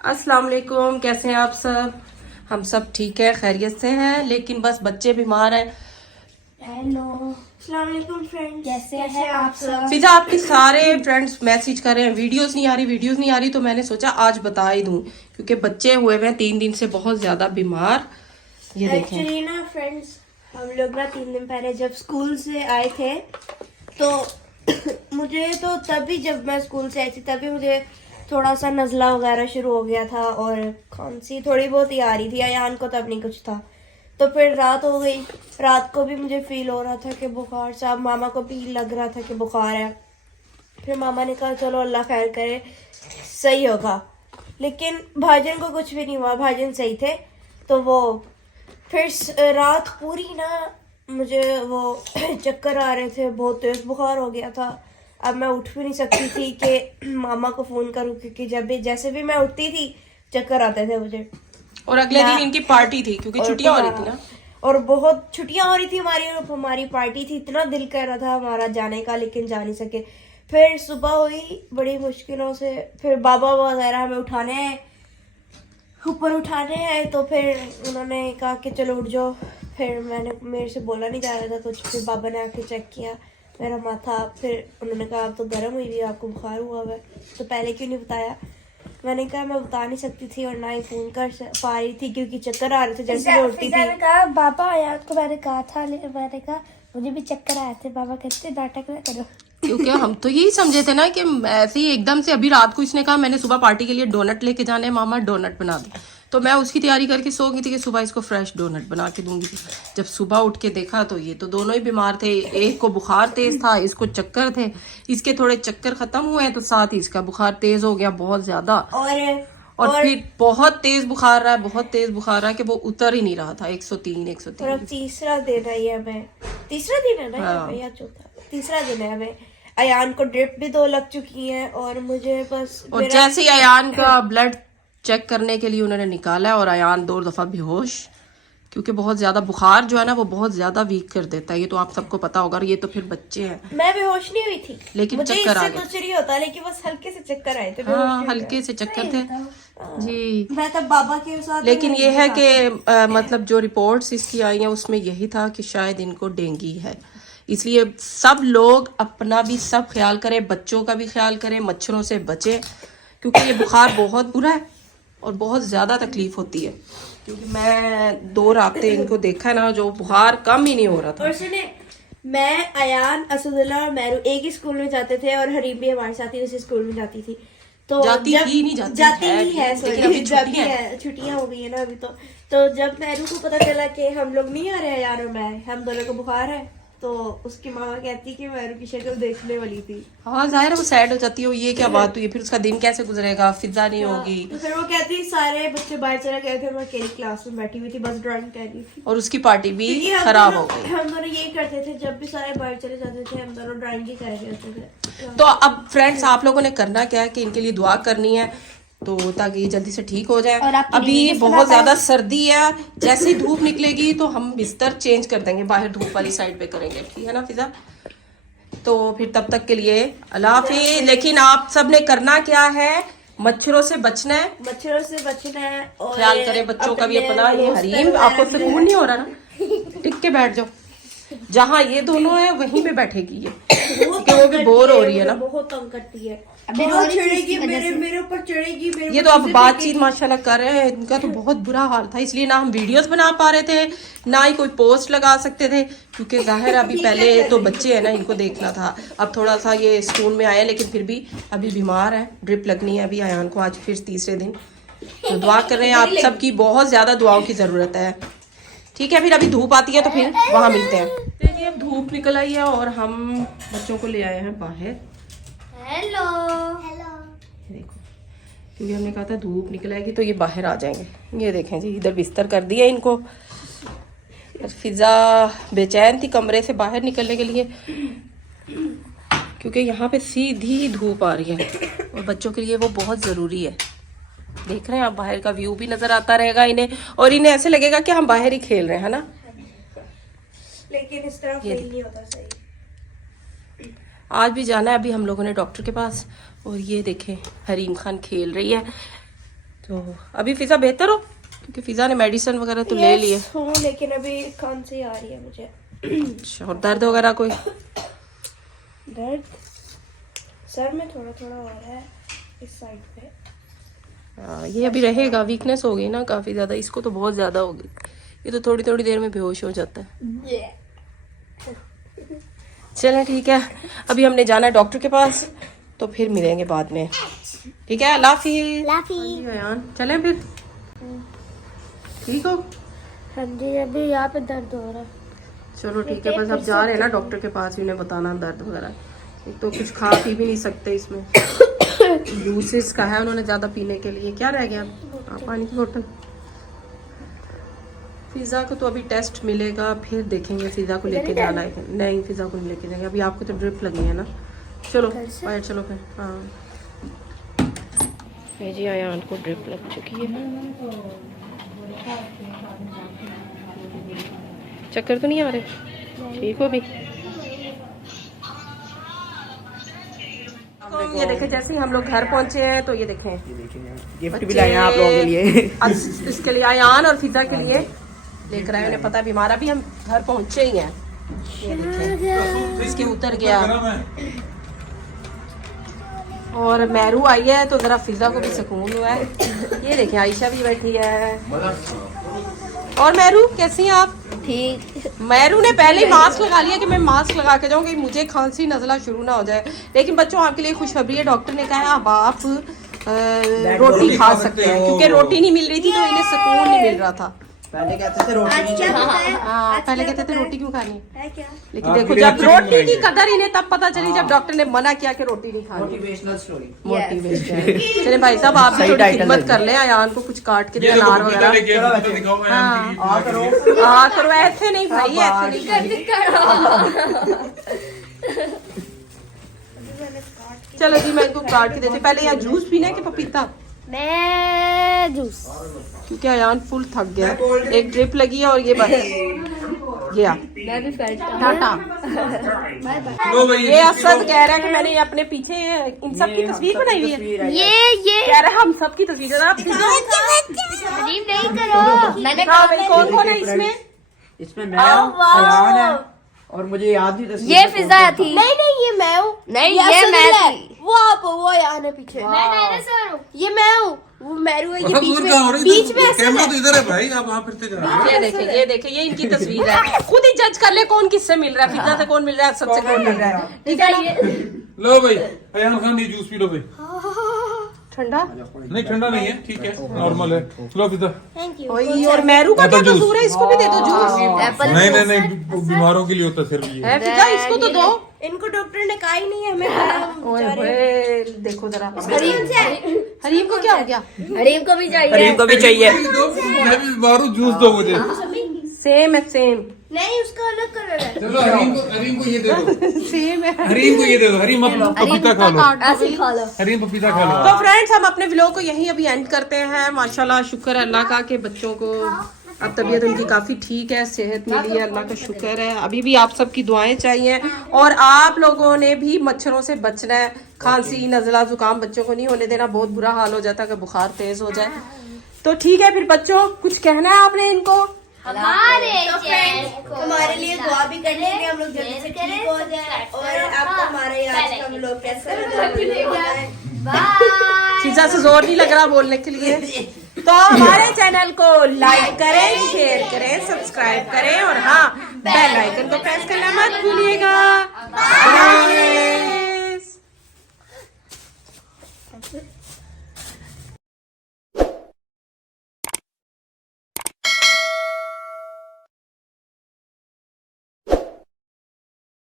अस्सलाम वालेकुम, कैसे हैं आप सब? हम सब ठीक है, खैरियत से हैं, लेकिन बस बच्चे बीमार हैं। हेलो, अस्सलाम वालेकुम फ्रेंड्स, कैसे हैं आप सब? फिजा, आपके सारे फ्रेंड्स मैसेज कर रहे हैं, वीडियोस नहीं आ रही, तो मैंने सोचा आज बता ही दूं, क्योंकि बच्चे हुए हुए हैं 3 दिन से बहुत ज्यादा बीमार। ये देखें। एक्चुअली ना फ्रेंड्स, हम लोग ना 3 दिन पहले जब स्कूल से आए थे तो मुझे तो तभी, जब मैं स्कूल से आई थी तभी मुझे थोड़ा सा नज़ला वगैरह शुरू हो गया था और खांसी थोड़ी बहुत ही आ रही थी। अयान को तब नहीं कुछ था। तो फिर रात हो गई, रात को भी मुझे फील हो रहा था कि बुखार सा, मामा को भी लग रहा था कि बुखार है। फिर मामा ने कहा चलो अल्लाह खैर करे, सही होगा। लेकिन भाईजान को कुछ भी नहीं हुआ, भाईजान सही थे। तो वो फिर रात पूरी ना मुझे वो चक्कर आ रहे थे, बहुत तेज बुखार हो गया था। अब मैं उठ भी नहीं सकती थी कि मामा को फोन करूं, क्योंकि जब भी जैसे भी मैं उठती थी चक्कर आते थे मुझे। और अगले दिन इनकी पार्टी थी, क्योंकि छुट्टियां हो रही थी ना। और बहुत छुट्टियां हो रही थी हमारी, और हमारी पार्टी थी। इतना दिल कर रहा था हमारा जाने का, लेकिन जा नहीं सके। फिर सुबह हुई बड़ी मुश्किलों से, फिर बाबा वगैरह हमें ऊपर उठाने आए। तो फिर उन्होंने कहा कि चलो उठ जाओ। फिर मेरे से बोला नहीं जा रहा था कुछ। फिर बाबा ने आके चेक किया मेरा माथा। फिर उन्होंने कहा आप तो गर्म हुई हुई, आपको बुखार हुआ हुआ है, तो पहले क्यों नहीं बताया? मैंने कहा मैं बता नहीं सकती थी और ना ही फोन कर पा रही थी, क्योंकि चक्कर आ रहे थे जैसे मैं उठती थी। मैंने कहा बाबा आया तो मैंने कहा था, मैंने कहा मुझे भी चक्कर आए थे। बाबा कहते नाटक ना करो। क्योंकि हम तो यही समझे थे ना कि ऐसे ही एकदम से अभी रात को इसने कहा मैंने सुबह पार्टी के लिए डोनट लेके जाने हैं, मामा डोनट बना दे। तो मैं उसकी तैयारी करके सो गई थी कि सुबह इसको फ्रेश डोनट बना के दूंगी। जब सुबह उठ के देखा तो ये तो दोनों ही बीमार थे। एक को बुखार तेज था, इसको चक्कर थे। इसके थोड़े चक्कर खत्म हुए तो साथ ही इसका बुखार तेज हो गया बहुत ज्यादा। और फिर बहुत तेज बुखार रहा है, बहुत तेज बुखार रहा है कि वो उतर ही नहीं रहा था। 103 और अब तीसरा दिन है ये हमें, तीसरा दिन है ना या चौथा? तीसरा दिन है हमें। अयान को ड्रिप भी 2 लग चुकी हैं और मुझे बस। और जैसे ही अयान का ब्लड चेक करने के लिए उन्होंने निकाला और अयान 2 दफा बेहोश, क्योंकि बहुत ज्यादा बुखार जो है ना वो बहुत ज्यादा वीक कर देता है। ये तो आप सबको पता होगा। ये तो फिर बच्चे हैं। मैं बेहोश नहीं हुई थी, लेकिन मुझे चक्कर आ इससे गए। कुछ नहीं होता, लेकिन बस हल्के से चक्कर आए थे। हाँ, हल्के से चक्कर थे जी। मैं तब बाबा के साथ। लेकिन ये है कि मतलब जो रिपोर्ट्स इसकी आई हैं उसमें यही था कि शायद इनको डेंगू है। इसलिए सब लोग अपना भी सब ख्याल करें, बच्चों का भी ख्याल करें, मच्छरों से बचें, क्योंकि ये बुखार बहुत बुरा है और बहुत ज़्यादा तकलीफ होती है। क्योंकि मैं 2 रातें इनको देखा ना, जो बुखार कम ही नहीं हो रहा था। और सुने, मैं, अयान, असदुल्ला और मैरू एक ही स्कूल में जाते थे और हरीम भी हमारे साथ ही उसी स्कूल में जाती थी। तो जाती ही नहीं, जाती ही है, लेकिन अभी जाती है, छुट्टियां हो गई है ना अभी। तो जब मैरू को पता चला कि हम लोग नहीं आ रहे हैं यार और मैं, हम दोनों को बुखार है, तो उसकी मामा कहती कि मैरू की शक्ल देखने वाली थी। हाँ, जाहिर है वो सैड हो जाती है। ये क्या बात हुई, फिर उसका दिन कैसे गुजरेगा, फिजा नहीं होगी। तो फिर वो कहती सारे बच्चे बाहर चले गए थे, मैं अकेली क्लास में बैठी हुई थी, बस ड्राइंग कर रही थी। और उसकी पार्टी भी खराब हो गई। हम दोनों यही करते थे, जब भी सारे बाहर चले जाते थे हम दोनों ड्राइंग ही कर रहे होते थे। तो अब फ्रेंड्स, आप लोगों ने करना क्या है कि इनके लिए दुआ करनी है, तो ताकि ये जल्दी से ठीक हो जाए। अभी बहुत ज्यादा सर्दी है, जैसे ही धूप निकलेगी तो हम बिस्तर चेंज कर देंगे, बाहर धूप वाली साइड पे करेंगे, ठीक है ना फिजा? तो फिर तब तक के लिए अल्लाह हाफिज। लेकिन आप सब ने करना क्या है, मच्छरों से बचना है, मच्छरों से बचना है और ख्याल करें बच्चों का भी अपना। ये हरीम, आपको सुकून नहीं हो रहा ना? टिक के बैठ जाओ, जहाँ ये दोनों है वहीं पे बैठेगी ये, क्योंकि वो भी बोर हो रही है ना। बहुत तंग करती है, बहुत चढ़ेगी मेरे ऊपर, चढ़ेगी मेरे। ये तो अब बातचीत माशाल्लाह कर रहे हैं, इनका तो बहुत बुरा हाल था। इसलिए ना हम वीडियोस बना पा रहे थे, ना ही कोई पोस्ट लगा सकते थे, क्योंकि जाहिर अभी पहले तो बच्चे हैं ना, इनको देखना था। अब थोड़ा सा ये स्कूल में आए, लेकिन फिर भी अभी बीमार है, ड्रिप लगनी है अभी अयान को, आज फिर तीसरे दिन। तो दुआ कर रहे हैं आप सबकी, बहुत ज्यादा दुआओं की जरूरत है, ठीक है? फिर अभी धूप आती है तो फिर वहां मिलते हैं। देखिए अब धूप निकल आई है और हम बच्चों को ले आए हैं बाहर। हेलो देखो, क्योंकि हमने कहा था धूप निकल आएगी तो ये बाहर आ जाएंगे। ये देखें जी, इधर बिस्तर कर दिया इनको। फिजा बेचैन थी कमरे से बाहर निकलने के लिए, क्योंकि यहाँ पे सीधी धूप आ रही है और बच्चों के लिए वो बहुत ज़रूरी है। देख रहे हैं आप, बाहर का व्यू भी नज़र आता रहेगा इन्हें, और इन्हें ऐसे लगेगा कि हम बाहर ही खेल रहे हैं ना। लेकिन इस तरह फील नहीं होता सही। आज भी जाना है अभी हम लोगों ने डॉक्टर के पास। और ये देखें हरीम खान खेल रही है, तो अभी फिजा बेहतर हो, क्योंकि फिजा ने मेडिसिन वगैरह तो ले लिए। हूँ, लेकिन अभी खांसी आ रही है मुझे। अच्छा, और दर्द वगैरह कोई? दर्द सर में थोड़ा थोड़ा हो रहा है, इस साइड पे। ये अभी रहेगा, वीकनेस हो गई ना काफी ज्यादा, इसको तो बहुत ज्यादा होगी। ये तो थोड़ी थोड़ी देर में बेहोश हो जाता है। चलें ठीक है, अभी हमने जाना है डॉक्टर के पास, तो फिर मिलेंगे बाद में। ठीक है, अल्लाह हाफिज़। अयान चलें फिर, ठीक हो? हाँ जी, अभी यहाँ पे दर्द हो रहा है। चलो ठीक है, बस अब जा रहे हैं ना डॉक्टर के पास, उन्हें बताना दर्द वगैरह। एक तो कुछ खा पी भी नहीं सकते, इसमें जूसेस का है उन्होंने ज्यादा पीने के लिए। क्या रह गया? पानी की बोतल। फिजा को तो अभी टेस्ट मिलेगा, फिर देखेंगे फिजा को लेके जाना है। नहीं, फिजा को नहीं लेके जाएंगे अभी, आपको तो ड्रिप लगी है ना। चलो बाहर चलो फिर। हाँ जी, अयान को ड्रिप लग चुकी है। चक्कर तो नहीं आ रहे? ठीक हो भी? तो ये देखें, जैसे ही हम लोग घर पहुंचे हैं तो ये देखें गिफ्ट भी लाए हैं आप लोगों के लिए। आज इसके लिए अयान और फिजा के लिए लेकर आए। उन्हें पता है बीमार, अभी हम घर पहुंचे ही हैं। ये देखें, इसके उतर गया। और मैरू आई है तो जरा फिजा को भी सुकून हुआ है। ये देखें, आयशा भी बैठी है। और मैरू कैसी हैं आप? ठीक। मैरू ने पहले ही मास्क लगा लिया कि मैं मास्क लगा के जाऊंगी, मुझे खांसी नजला शुरू ना हो जाए। लेकिन बच्चों, आपके लिए खुशखबरी है, डॉक्टर ने कहा है अब आप रोटी खा सकते हैं, क्योंकि रोटी नहीं मिल रही थी तो इन्हें सुकून नहीं मिल रहा था। पहले कहते थे रोटी नहीं चाहिए। हाँ, पहले कहते थे रोटी क्यों खानी है क्या? लेकिन देखो, जब रोटी की कदर इन्हें तब पता चली जब डॉक्टर ने मना किया कि रोटी नहीं खानी। Motivational story. मोटिवेशन। चले भाई साहब, आप भी थोड़ी खिदमत कर लें, अयान को कुछ काट के दे, अनार वगैरह। हाँ करो, ऐसे नहीं भाई, ऐसे नहीं। चलो जी, मैं इनको काट के देती। पहले यहाँ जूस पीना है कि पपीता? मैं जूस, क्योंकि अयान फुल थक गया, एक ड्रिप लगी है और ये बस गया। मैं भी टाटा। ये असद कह रहा है कि मैंने अपने पीछे इन सब की तस्वीर बनाई हुई है। ये कह रहा है हम सब की तस्वीर है। आप नहीं करो, मैंने कौन कौन है इसमें? इसमें मैं अयान है और मुझे याद नहीं तस्वीर। ये फिजा थी। नहीं, ये मैं हूँ। नहीं, ये मैं थी। वो आप हो, वो यहाँ है पीछे। मैं डायनासोर हूँ। ये मैं हूँ, वो मैरू है। ये बीच में कैमरा तो इधर है भाई, आप वहाँ फिरते जा रहे ये देखे, ये देखे, ये इनकी तस्वीर है। खुद ही जज कर ले कौन किससे मिल रहा है, फिजा से कौन मिल रहा है, सबसे कौन मिल रहा है। ठीक है ना? लो भाई, अयान खान ये जूस पी लो भाई। ठंडा नहीं, ठंडा नहीं है, ठीक है, नॉर्मल है। लो पिता। Thank you. ओए, और मैरू का क्या कसूर है? इसको भी दे दो जूस। नहीं, बीमारों के लिए होता है सिर्फ ये। है फिजा, इसको तो दो। इनको डॉक्टर ने कहा ही नहीं है हमें। ओए ओए, देखो जरा हरीम को क्या हो गया? हरीम को भी चाहिए। हरीम को भी चाहिए। मैं भी बीमार हूँ, जूस दो मुझे। सेम है, सेम नहीं, उसका अलग कलर है। चलो हरीम को ये दे दो। सेम है। हरीम को ये दे दो। हरीम पपीता खा लो। ऐसे खा लो। हरीम पपीता खा लो। तो फ्रेंड्स, हम अपने व्लॉग को यहीं अभी एंड करते हैं। माशाल्लाह, शुक्र है अल्लाह का कि बच्चों को अब तबीयत उनकी काफ़ी ठीक है, सेहत मिली है, अल्लाह का शुक्र है। अभी भी आप सबकी दुआएं चाहिए, और आप लोगों ने भी मच्छरों से बचना है। खांसी नज़ला जुकाम बच्चों को नहीं होने देना, बहुत बुरा हाल हो जाता है कि बुखार तेज हो जाए। तो ठीक है फिर बच्चों, कुछ कहना है आपने इनको? हमारे हमारे लिए दुआ भी कर लेंगे, हम लोग जल्दी से ठीक हो जाए। और आपको हमारे आज का व्लॉग कैसा लगा? फिजा से जोर नहीं लग रहा बोलने के लिए। तो हमारे चैनल को लाइक करें, शेयर करें, सब्सक्राइब करें, और हाँ, बेल आइकन को प्रेस करना मत भूलिएगा।